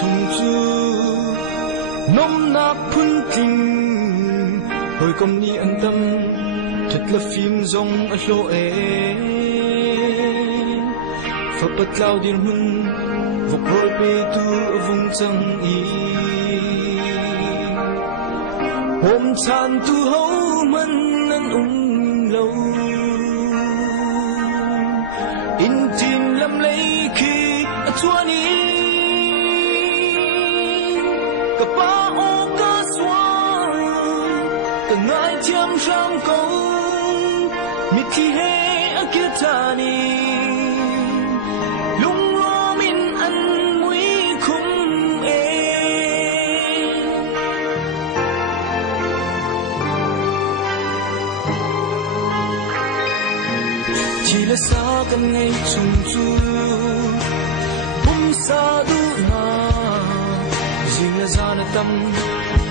chung chu nom na phun ting hồi kom ni an tâm thật là phim rong a lo e fa pat lao din hun vok roi pe tu vung chang i hôm chan tu ho man nan lâu in tin lam lấy khi chua ni ka pa o ka swang ka ngai thiam ram ko mi thi he a kia ta ni lung ro min an mui khum e chỉ là xaกันngay chung chu bum sa du na jing la za na tam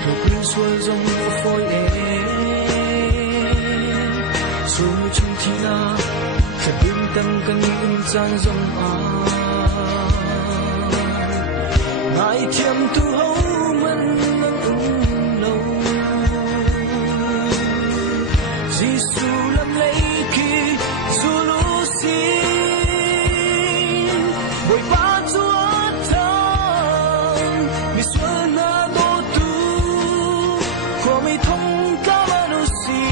to kru sual zong foi e su chung thi na sa bin tam kan in chan zong a ngai thiam tu ho man man lo Giêsu lam lấy khi su lu si bồi ba chúa thang mi xuân na đô tu khó mi thông ca ma nu si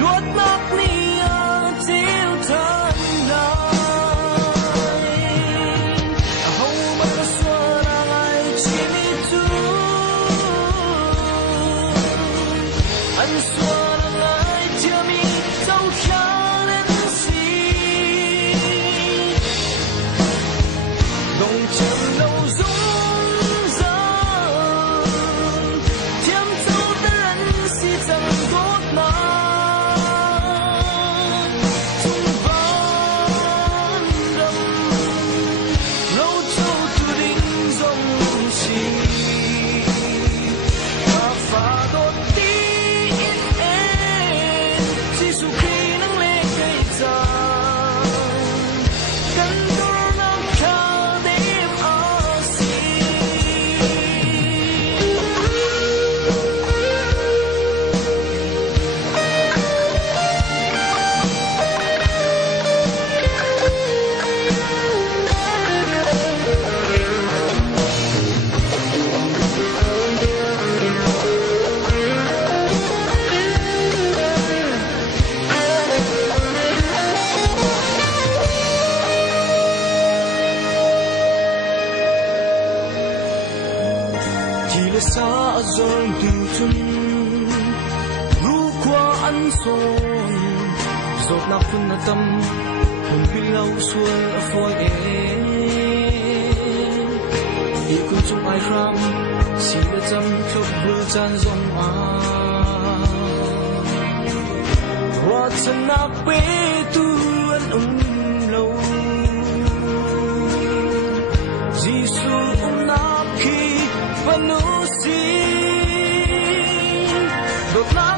luat nắp ni a chiếu thân lại hầu mà xuân ai chỉ mi tu anh xuân ai chưa mi dấu khá lên si đồng chân lâu rung rang thiam dấu ta lẫn si rằng đốt na tung vang đầm lâu châu tu đinh dòng si và pha đốt tí ít em Giêsu khi nắng lên cây trăng cánh đô nam khá đêm a si chỉ là xa rồi từ chân ru qua ăn son giọt nạp phun na tâm hồn phi lâu xuân ở phôi e đi cùng chung ai ram chỉ là chăm chốt bữa chan rong a hoa chân nạp bê tu an lâu Giêsu nạp khi và nu si đột nạp